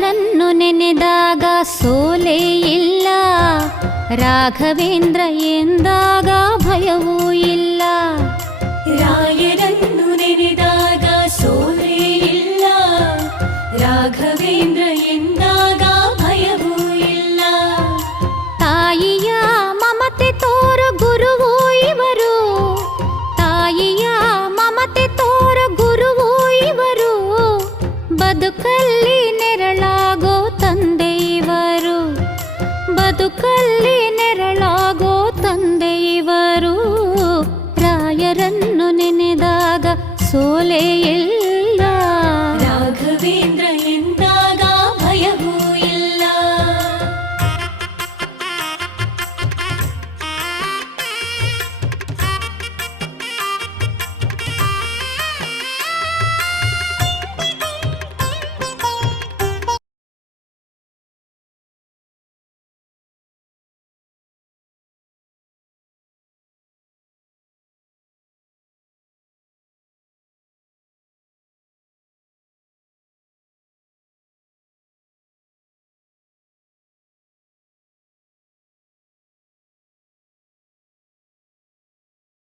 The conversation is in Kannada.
ರಾಯರನ್ನು ನೆನೆದಾಗ ಸೋಲೇ ಇಲ್ಲ, ರಾಘವೇಂದ್ರ ಎಂದಾಗ ಭಯವೂ ಇಲ್ಲ. ರಾಯರನ್ನು ನೆನೆದಾಗ ಸೋಲೇ ಇಲ್ಲ, ರಾಘವೇಂದ್ರ ಎಂದಾಗ ಭಯವೂ ಇಲ್ಲ. ತಾಯಿಯ ಮಮತೆ ತೋರ ಗುರುವೂ ಇವರು, ತಾಯಿಯ ಮಮತೆ ತೋರ ಗುರುವೂ ಇವರು, ಬದುಕಲ್ಲಿ ನೆರಳಾಗೋ ತಂದೆ ಇವರು, ಬದುಕಲ್ಲಿ ನೆರಳಾಗೋ ತಂದೆ ಇವರು. ರಾಯರನ್ನು ನೆನೆದಾಗ ಸೋಲೇ ಇಲ್ಲ,